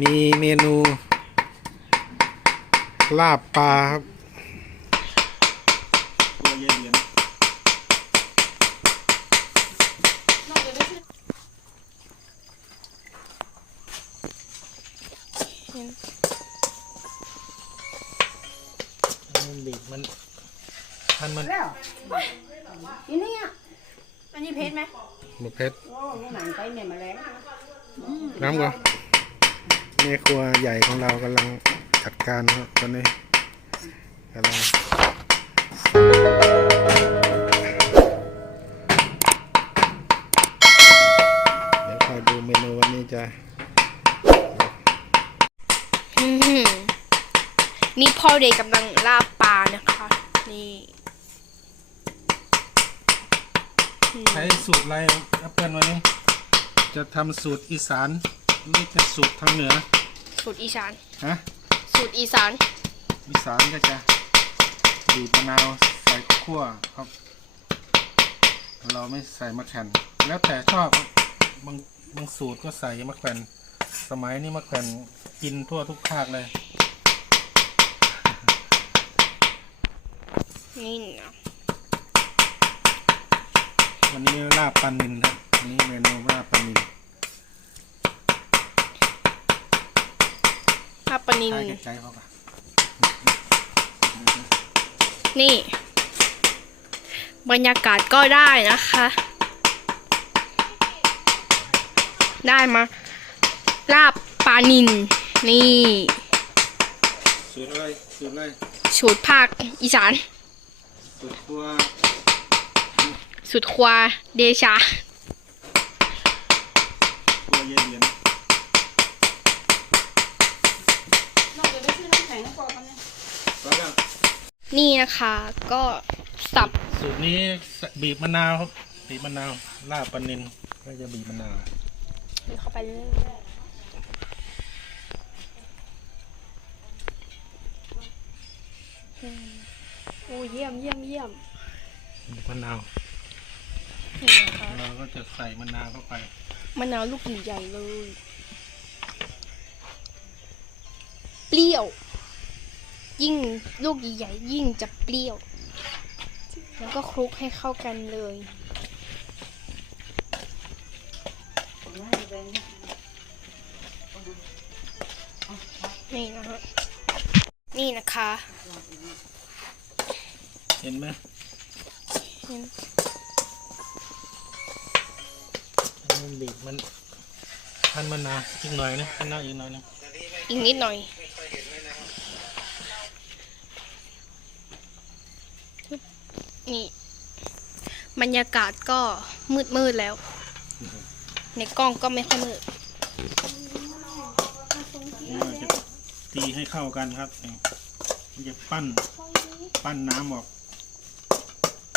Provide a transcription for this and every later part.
มีเมนู ลาบปลาครับตัวเย็นเหรียญมันบีบมันทันมันแล้วทีนี้อะอันนี้เพชรไหมหมดเพชร โอ้ยหนังไปเนี่ยมาแล้ว น้ำก่อน แม่ครัวใหญ่ของเรากำลังจัดการครับตอนนี้กำลังเดี๋ยวคอยดูเมนูวันนี้จะอื้อหือนี่พ่อเด็กกำลังลาบปลานะคะ นี่อืมใช้สูตรอะไรแอปเปิลวันนี้ จะทำสูตรอีสาน หรือจะสูตรทางเหนือ สูตรอีสาน ฮะ สูตรอีสาน อีสานก็จะบีบมะนาวใส่ขั่วครับ เราไม่ใส่มะแขวนแล้วแต่ชอบครับบางบางสูตรก็ใส่มะแขวนสมัยนี้มะแขวนกินทั่วทุกภาคเลย นี่นะวันนี้ลาบปลานินครับวันนี้เมนูลาบปลานิน ลาบปลานิน ใช้กับใจเขาปะนี่ บรรยากาศก็ได้นะคะ ได้มาลาบปลานิน นี่สูตรอะไรสูตรอะไรสูตรภาคอีสาน สูตรครัวสุดควาเดชาตัวเย็นเยญนอกจากได้ซื้อน้ำแข็งก่อนเนี่ย แล้วก็ นี่นะคะก็สับสูตรนี้บีบมะนาวครับบีบมะนาวลาบปลานินก็จะบีบมะนาวเข้าไปเลยโอ้เยี่ยมเยี่ยมเยี่ยมบีบมะนาวนี่นะคะเราก็จะใส่มะนาวเข้าไปมะนาวลูกใหญ่ๆเลย เปรี้ยว ยิ่งลูกใหญ่ๆยิ่งจะเปรี้ยว แล้วก็คลุกให้เข้ากันเลยนี่นะฮะนี่นะคะ เห็นไหมเห็นมันบีบมันพันมะนาวอีกหน่อยนะพันมะนาวอีกหน่อยนะอีกนิดหน่อย นี่บรรยากาศก็มืดมืดๆแล้ว ในกล้องก็ไม่ค่อยมืดเราจะตีให้เข้ากันครับมันจะปั้น ปั้นน้ำออก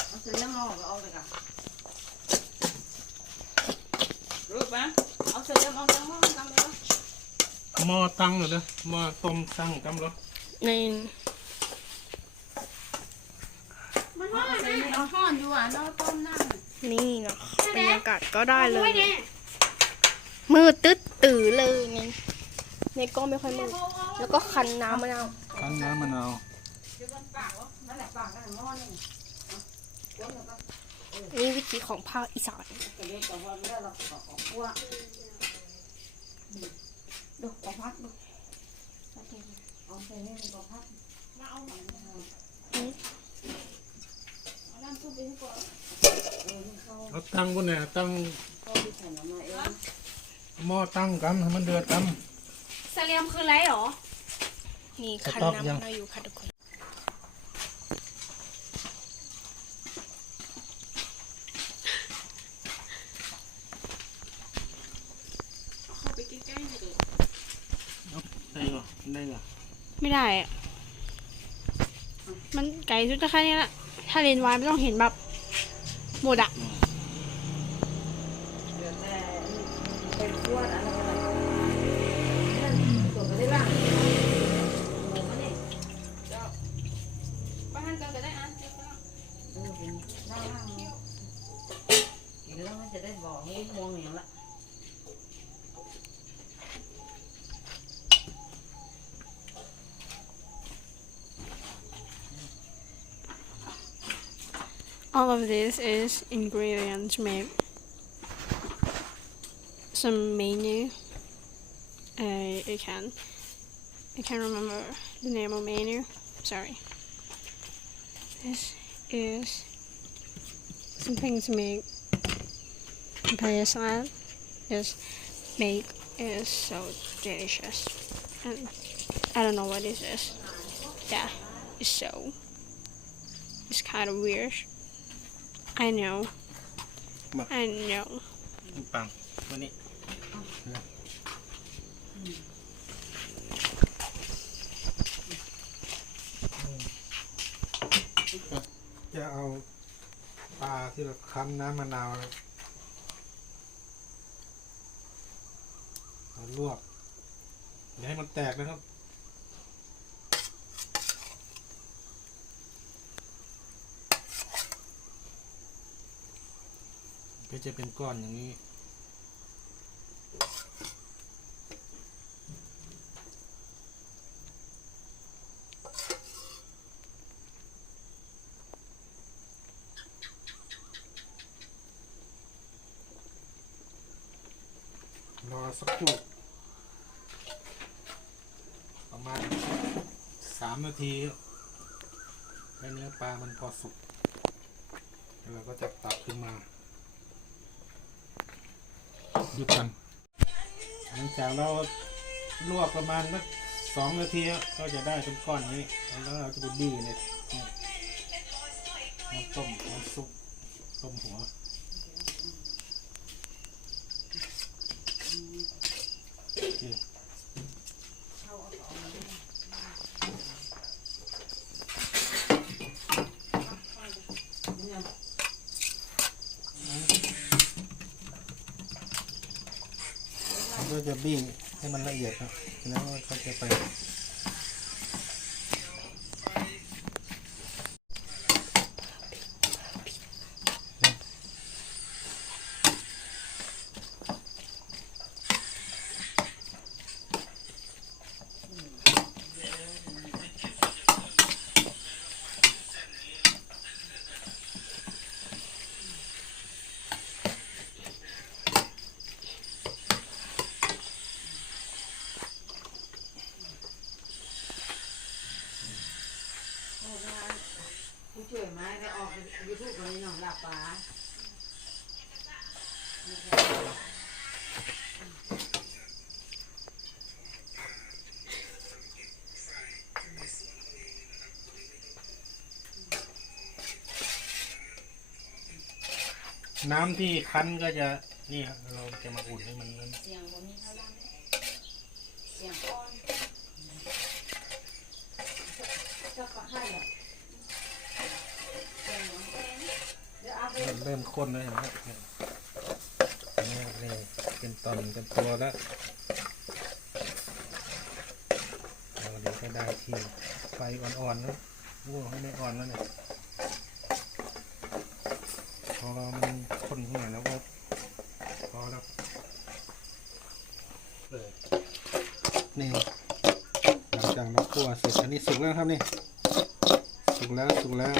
เอาซื้อน้ำมอกเอาเลยค่ะรู้ปะเอาซื้อน้ำมอกน้ำมอกน้ำมอกหม้อตั้งเลยเด้อหม้อต้มตั้งกำรถนี่มันว่าอะไรเอาห่อนอยู่อะนอกต้มนั่งนี่นะบรรยากาศก็ได้เลย มืดตึ๊ดตื่อเลยนี่ในกล้องไม่ค่อยมืดแล้วก็คันน้ำมะนาวปั้นน้ำมะนาวนั่นแหละปากนั่นหม้อนี่นี่วิธีของภาคอีสานเดี๋ยวต่อวันแล้วเราขอขอคั่วดูขอพักดูเอาใส่นี่ขอพัก เอาตั้งบนเนี่ยตั้งก็ไปใส่น้ำมาเองหม้อตั้งกันให้มันเดือดกันเสลียมคืออะไรหรอ นี่คันสต๊อกน้ำยัมะงนาวอยู่ค่ะทุกคนได้เหรอได้เหรอไม่ได้อะมันไก่ชุดแค่นี้ละ ถ้าเลนส์วายไม่ต้องเห็นแบบหมดอะเดี๋ยวแต่เป็นขวดอะไรอะไรนั่นตัวก็ได้บ้างหมูมันนี่เจ้าบ้านกันก็ได้อะเจ้าเออเป็นหน้าห้างกินแล้วมันจะได้บอกให้มองอย่างละ all of this is ingredients make some menu. Uh, I I can I can't remember the name of menu. Sorry. This is something to make papaya salad. This make is so delicious. And I don't know what is this. Yeah, it's so. It's kind of weird. I know. Ma- I know. ปังวันนี้จะเอาปลาที่เราคั้นน้ำมะนาวเอาลวกอย่าให้มันแตกนะครับ ก็จะเป็นก้อนอย่างนี้ รอสักครู่ประมาณสามนาทีให้เนื้อปลามันพอสุก แล้วเราก็จะตักขึ้นมา หยุดกันหลังจากเราลวกประมาณสักสองนาทีก็จะได้เป็นก้อนนี้ แล้วเราจะไปบี้ในน้ำต้มน้ำซุปต้มหัวโอเคเราก็จะ บี้ให้มันละเอียดครับแล้วก็จะไป ผู้ช่วยมาได้ออกยูทูบเลยน้องหลับปลา น้ำที่คั้นก็จะนี่ครับเราจะมาอุ่นให้มันนั้นเสียงบ่มีเท่าไหร่เสียงอ่อนจะปะให้หรอเสียงน้องแป้งเดี๋ยวเอาไปเริ่มเริ่มข้นแล้วเห็นไหม เนี่เป็นตอนเป็นตัวแล้วเราเดี๋ยวก็ได้ที่ไฟอ่อนๆแล้วโอ้ให้ไม่อ่อนแล้วเนี่ยพอเรามันข้นขึ้นมาแล้วก็พอแล้วเนี่หลังจากเราคั่วเสร็จอันนี้สุกแล้วครับนี่สุกแล้วสุกแล้ว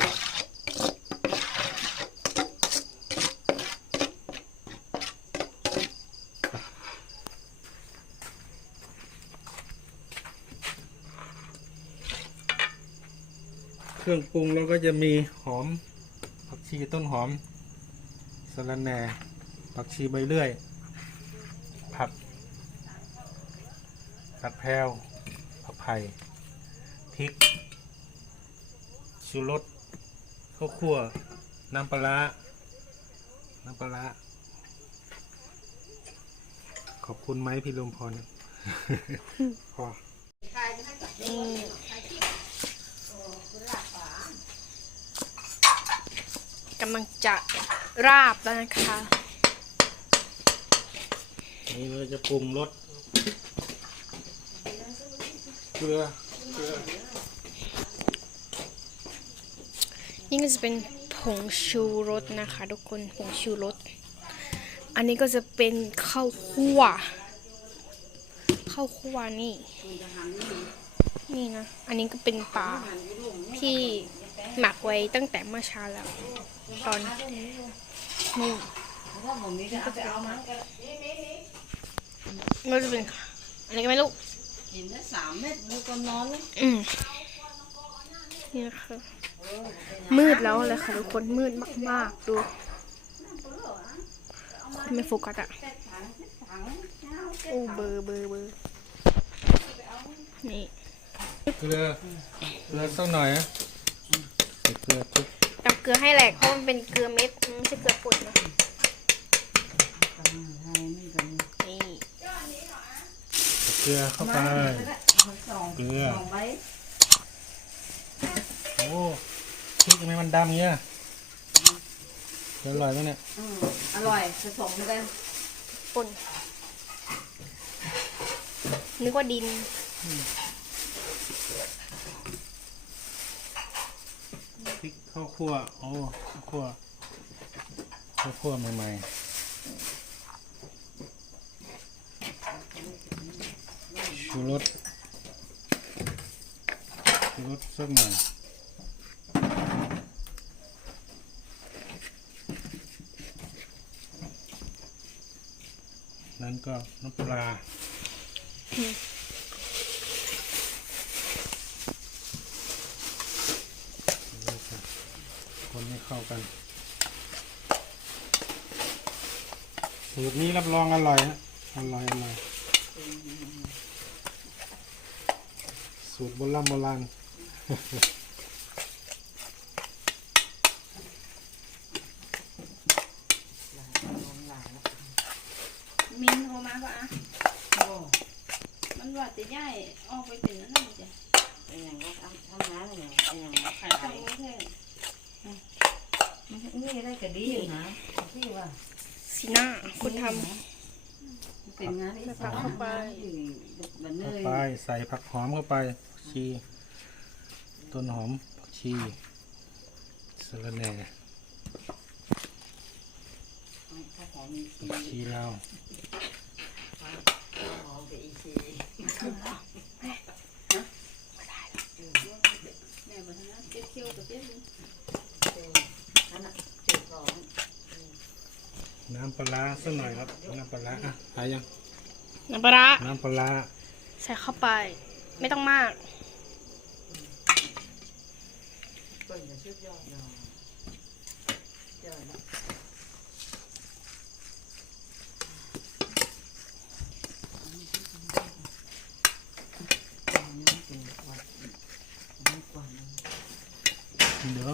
เครื่องปรุงเราก็จะมีหอมผักชีต้นหอมสะระแหน่ผักชีใบเลื่อย ผักผักแพรวผักไผ่พริก ชูรสข้าวคั่ว น้ำปลาน้ำปลร้าขอบคุณไหมพี่ลมพรพอำลังจะราบแล้วนะคะนี่เราจะปรุงรสเกลือเกลือนี่ก็จะเป็นผงชูรสนะคะ ทุกคนผงชูรสอันนี้ก็จะเป็นข้าวคั่วข้าวคั่วนี่ นี่นะ อันนี้ก็เป็นปลาที่ หมักไว้ตั้งแต่เมื่อเช้าแล้ว ตอนนู่นถ้าผมมีก็เอาจะเป็นอะไรก็ไม่รู้กินได้สามเม็ดล้วก็นอนเลยอืมนี่นะคะมืดแล้วเลยค่ะทุกคนมืดมากๆดูไม่โฟกัสอะโอ้เบอร์เบอร์เบอร์นี่เกลือเกลือสักหน่อยนะ เกลือทุกตักเกลือให้แหลกเพราะมันเป็นเกลือเม็ดมันไม่ใช่เกลือป่นนะนี่เกลือเข้าไปสองเกลือสองใบโอ้พริกทำไมมันดำเงี้ยจะอร่อยไหมเนี่ยอืมอร่อยผสมกันป่นนึกว่าดิน พริก ข้าวคั่วโอ้ข้าวคั่วข้าวคั่วใหม่ๆชูรสชูรสสักหน่อยนั้นก็น้ำปลา นี่ครับคนให้ เข้ากันสูตรนี้รับรองอร่อยฮะอร่อยอร่อยสูตรโบราณโบราณมินโทรมาป่ะอะโอ้มันว่าจะย้ายออกไปเป็นนั่นน่ะจ้ะไปอย่างก็ทำทำงานอย่างไปอย่างก็ขายทางกรุงเทพ นี่ได้ก็ดีอยู่นะที่ว่าสีหน้าคุณทเป็นงานที่ตักเข้าไปบันเนเข้ายไปใส่ผักหอมเข้าไปผักชี ต้นหอมผักชีสะระแหน่ถ้าของมีซีผักชีลาวของกับอีซีแม่บอกนะเจ็ดเคี้ยวกับเจ็ดลิ้ นนั่นน่ะจุดของน้ำปลาร้าสักหน่อยครับ น้ำปลาร้าอะหายยังำน้ำปลาร้าน้ำปลาร้าใส่เข้าไป ไม่ต้องมาก เปิดจะชุดยอดยอดยอดนะเดี๋ยว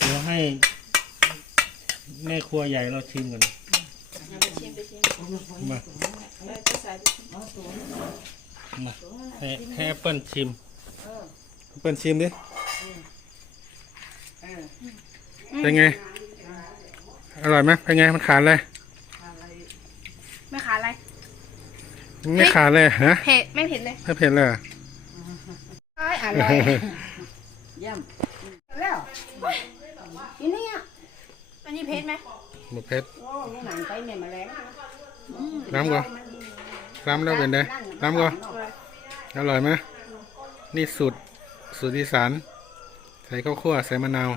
เดี๋ยวให้ แม่ครัวใหญ่เราชิมกันเอาไปชิมไปชิมมาไปไปใส่ไปชิมมาให้ให้แอปเปิ้ลชิมแอปเปิ้ลชิมดิเป็นไง อร่อยไหมเป็นไงมันขาดอะไรไม่ขาดอะไรไม่ขาดเลยฮะเผ็ดไม่เผ็ดเลยไม่เผ็ดเลยเหรออร่อยเย่ำแล้วทีนี้อะ อันนี้เผ็ดไหมหมดเผ็ดโอ้ยหนังไปเนี่ยมาแล้วน้ำก่อนน้ำแล้วเป็นไงน้ำก่อนอร่อยไหมนี่สูตรสูตรอีสานใส่ข้าวคั่วใส่มะนาว